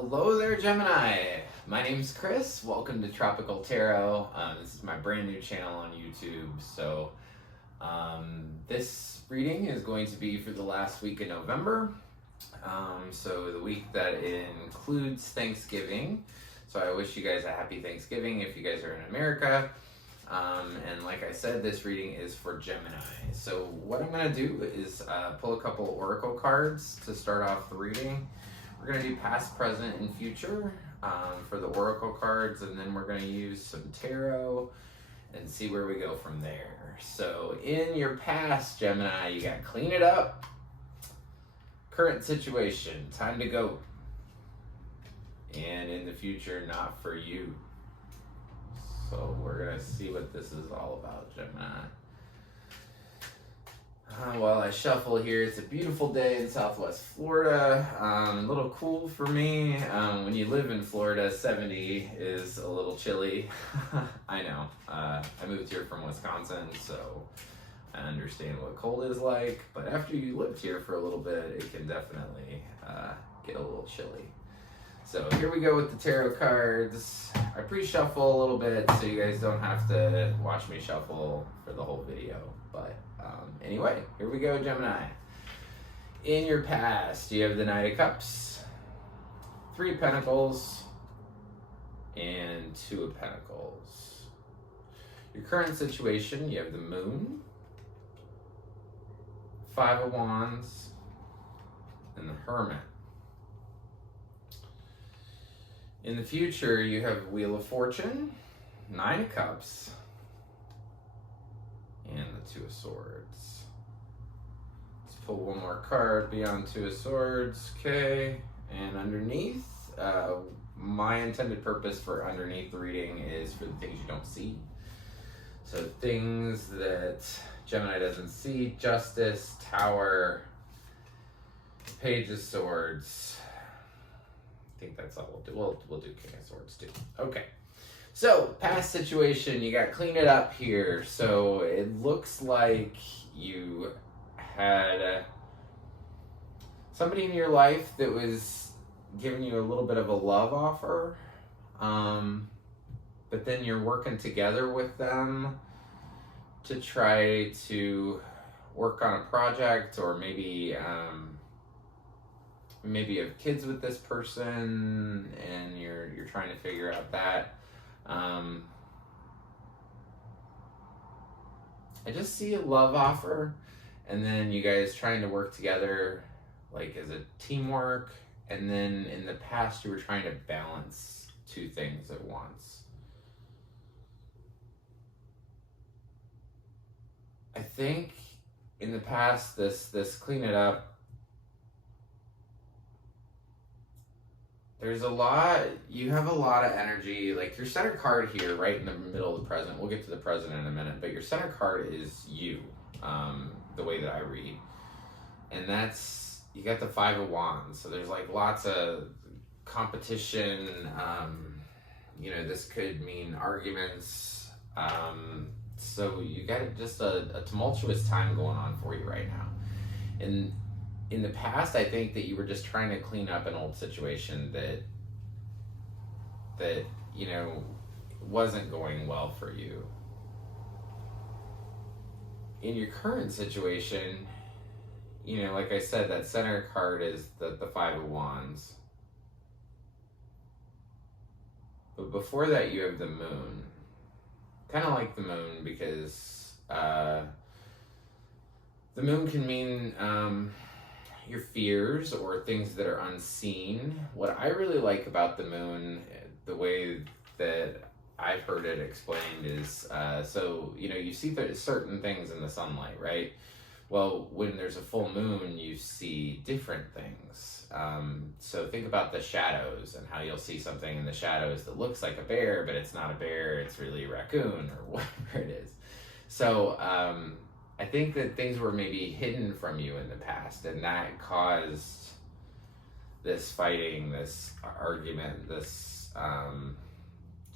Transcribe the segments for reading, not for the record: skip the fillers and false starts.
Hello there, Gemini. My name's Chris. Welcome to Tropical Tarot. This is my brand new channel on YouTube. So this reading is going to be for the last week of November. So the week that includes Thanksgiving. So I wish you guys a happy Thanksgiving if you guys are in America. And like I said, this reading is for Gemini. So what I'm going to do is pull a couple oracle cards to start off the reading. We're going to do past, present, and future for the oracle cards, and then we're going to use some tarot and see where we go from there. So in your past, Gemini, you got clean it up. Current situation, time to go. And in the future, not for you. So we're going to see what this is all about, Gemini. While I shuffle here, it's a beautiful day in Southwest Florida. A little cool for me. When you live in Florida, 70 is a little chilly. I know. I moved here from Wisconsin, so I understand what cold is like. But after you lived here for a little bit, it can definitely get a little chilly. So here we go with the tarot cards. I pre-shuffle a little bit so you guys don't have to watch me shuffle for the whole video. But anyway, here we go, Gemini. In your past, you have the Knight of Cups, 3 of Pentacles, and 2 of Pentacles. Your current situation, you have the Moon, 5 of Wands, and the Hermit. In the future, you have Wheel of Fortune, 9 of Cups, and the 2 of Swords. Let's pull one more card beyond 2 of Swords. Okay, and underneath, my intended purpose for underneath the reading is for the things you don't see. So things that Gemini doesn't see: Justice, Tower, Page of Swords. I think that's all we'll do. We'll do King of Swords too. Okay. So, past situation, you got clean it up here. So, it looks like you had somebody in your life that was giving you a little bit of a love offer. But then you're working together with them to try to work on a project, or maybe you have kids with this person and you're trying to figure out that. I just see a love offer, and then you guys trying to work together like as a teamwork, and then in the past you were trying to balance 2 things at once. I think in the past this clean it up, you have a lot of energy. Like your center card here, right in the middle of the present. We'll get to the present in a minute, but your center card is you, the way that I read. And that's, you got the 5 of Wands. So there's like lots of competition. This could mean arguments. So you got just a tumultuous time going on for you right now. And in the past, I think that you were just trying to clean up an old situation that wasn't going well for you. In your current situation, like I said, that center card is the 5 of Wands. But before that, you have the Moon. Kind of like the Moon because the Moon can mean your fears or things that are unseen. What I really like about the Moon, the way that I've heard it explained is, you see certain things in the sunlight, right? Well, when there's a full moon, you see different things. So think about the shadows and how you'll see something in the shadows that looks like a bear, but it's not a bear, it's really a raccoon or whatever it is. So, I think that things were maybe hidden from you in the past, and that caused this fighting, this argument, this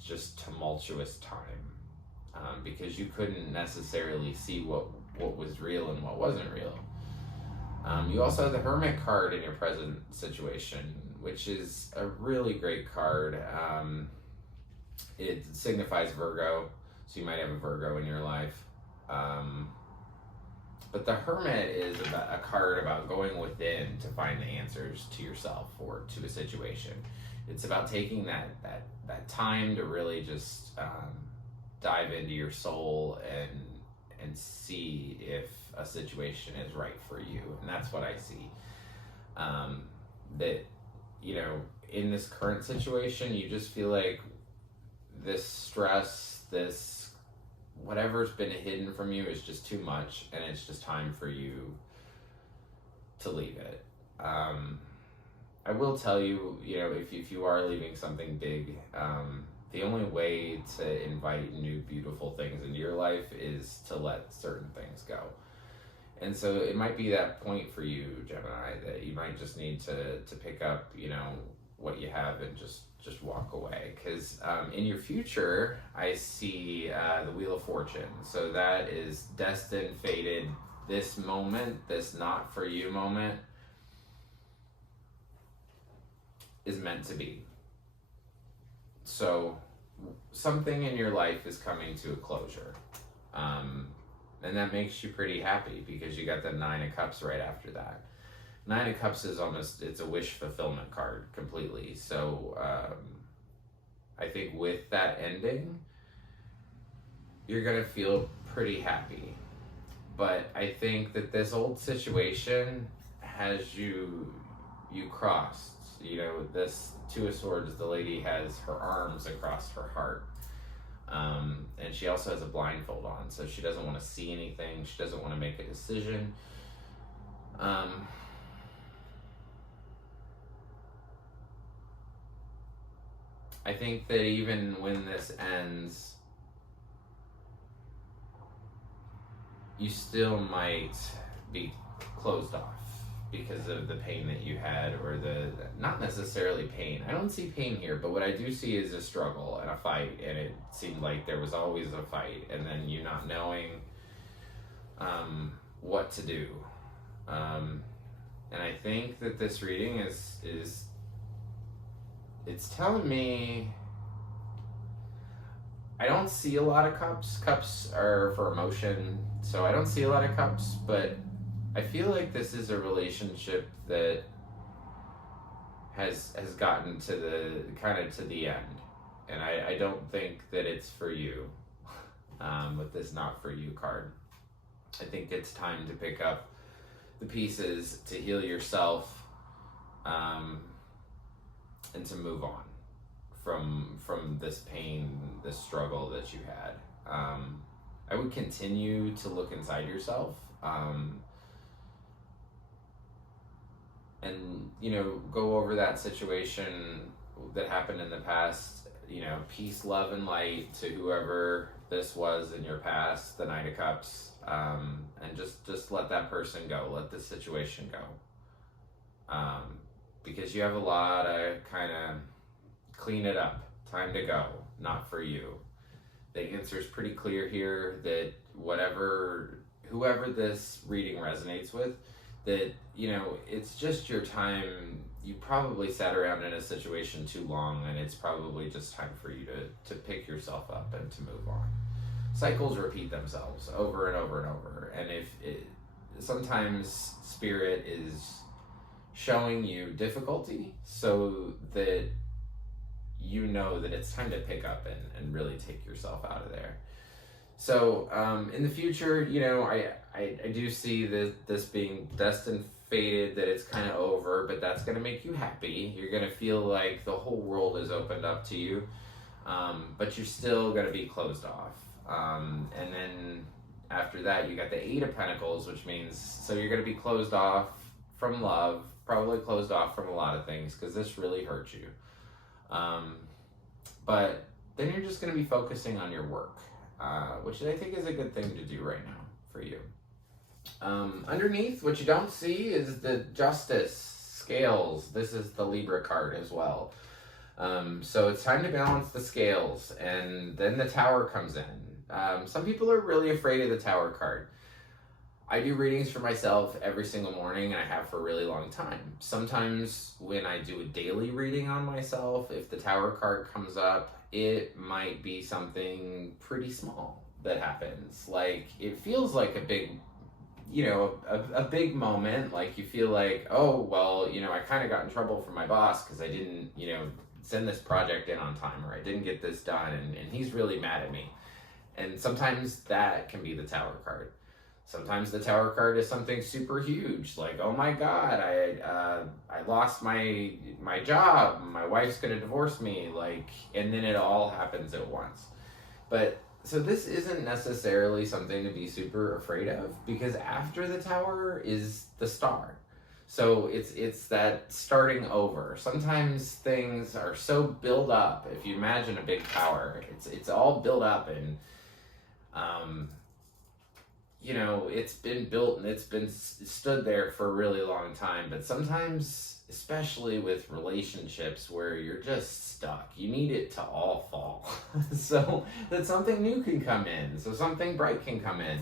just tumultuous time, because you couldn't necessarily see what was real and what wasn't real. You also have the Hermit card in your present situation, which is a really great card. It signifies Virgo, so you might have a Virgo in your life. But the Hermit is a card about going within to find the answers to yourself or to a situation. It's about taking that time to really just dive into your soul and see if a situation is right for you. And that's what I see. That, you know, in this current situation, you just feel like this stress, this whatever's been hidden from you is just too much, and it's just time for you to leave it. I will tell you, you know, if you are leaving something big, the only way to invite new beautiful things into your life is to let certain things go. And so it might be that point for you, Gemini, that you might just need to pick up, you know, what you have and just walk away. Because in your future, I see the Wheel of Fortune. So that is destined, fated. This moment, this not for you moment, is meant to be. So something in your life is coming to a closure. And that makes you pretty happy because you got the Nine of Cups right after that. Nine of Cups is almost, it's a wish fulfillment card completely. So I think with that ending, you're going to feel pretty happy. But I think that this old situation has you crossed. You know, this Two of Swords, the lady has her arms across her heart. And she also has a blindfold on, so she doesn't want to see anything. She doesn't want to make a decision. I think that even when this ends, you still might be closed off because of the pain that you had, or not necessarily pain. I don't see pain here, but what I do see is a struggle and a fight, and it seemed like there was always a fight, and then you not knowing what to do. And I think that this reading is it's telling me, I don't see a lot of cups. Cups are for emotion, so I don't see a lot of cups, but I feel like this is a relationship that has gotten to the end, and I don't think that it's for you with this not for you card. I think it's time to pick up the pieces to heal yourself and to move on from this pain, this struggle that you had. I would continue to look inside yourself. And, you know, go over that situation that happened in the past, you know, peace, love, and light to whoever this was in your past, the Knight of Cups, and just let that person go, let this situation go. Because you have a lot of kind of clean it up, time to go, not for you. The answer is pretty clear here that whoever this reading resonates with, that, you know, it's just your time. You probably sat around in a situation too long, and it's probably just time for you to pick yourself up and to move on. Cycles repeat themselves over and over and over. And sometimes spirit is showing you difficulty so that you know that it's time to pick up and really take yourself out of there. So in the future, you know, I do see this being destined, fated, that it's kind of over, but that's going to make you happy. You're going to feel like the whole world is opened up to you, but you're still going to be closed off. And then after that, you got the Eight of Pentacles, which means, so you're going to be closed off from love, probably closed off from a lot of things, because this really hurt you. But then you're just going to be focusing on your work, which I think is a good thing to do right now for you. Underneath, what you don't see is the Justice, Scales. This is the Libra card as well. So it's time to balance the scales, and then the Tower comes in. Some people are really afraid of the Tower card. I do readings for myself every single morning, and I have for a really long time. Sometimes when I do a daily reading on myself, if the Tower card comes up, it might be something pretty small that happens. Like, it feels like a big, a big moment. Like, you feel like, oh, well, I kind of got in trouble from my boss because I didn't, send this project in on time, or I didn't get this done, and he's really mad at me. And sometimes that can be the Tower card. Sometimes the Tower card is something super huge, like, oh my God, I lost my job, my wife's gonna divorce me, like, and then it all happens at once. But so this isn't necessarily something to be super afraid of, because after the Tower is the Star. So it's that starting over. Sometimes things are so built up. If you imagine a big tower, it's all built up, and it's been built and it's been stood there for a really long time. But sometimes, especially with relationships where you're just stuck, you need it to all fall so that something new can come in, so something bright can come in.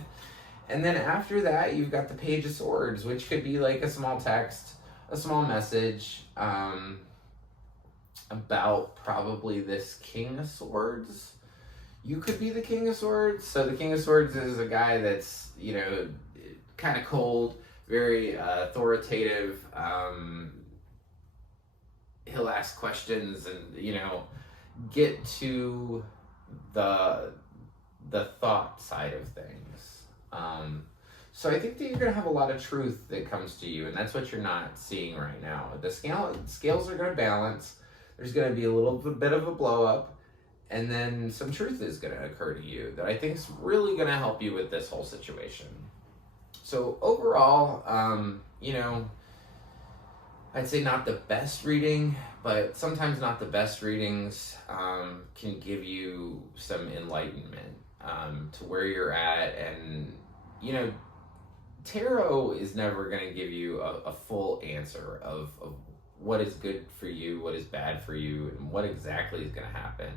And then after that, you've got the Page of Swords, which could be like a small text, a small message about probably this King of Swords. You could be the King of Swords. So the King of Swords is a guy that's, kind of cold, very authoritative. He'll ask questions and, get to the thought side of things. So I think that you're going to have a lot of truth that comes to you, and that's what you're not seeing right now. The scales are going to balance. There's going to be a little bit of a blow up, and then some truth is going to occur to you that I think is really going to help you with this whole situation. So overall, I'd say not the best reading, but sometimes not the best readings can give you some enlightenment to where you're at. And, tarot is never going to give you a full answer of what is good for you, what is bad for you, and what exactly is going to happen.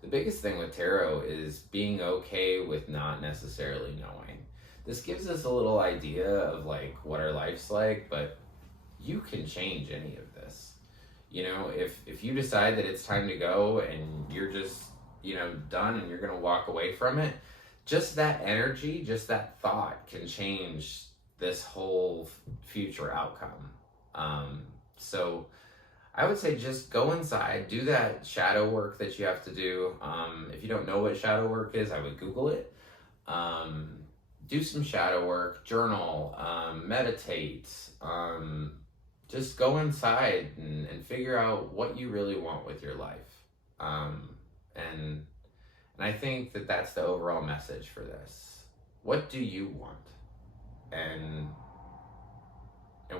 The biggest thing with tarot is being okay with not necessarily knowing. This gives us a little idea of like what our life's like, but you can change any of this. If you decide that it's time to go and you're just, done and you're going to walk away from it, just that energy, just that thought can change this whole future outcome. So I would say just go inside, do that shadow work that you have to do. If you don't know what shadow work is, I would Google it. Do some shadow work, journal, meditate, just go inside and figure out what you really want with your life. And I think that that's the overall message for this. What do you want? And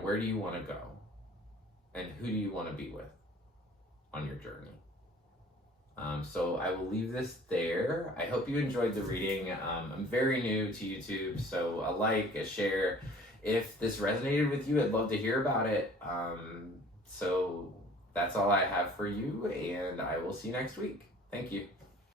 where do you want to go? And who do you want to be with on your journey? So I will leave this there. I hope you enjoyed the reading. I'm very new to YouTube, so a like, a share. If this resonated with you, I'd love to hear about it. So that's all I have for you, and I will see you next week. Thank you.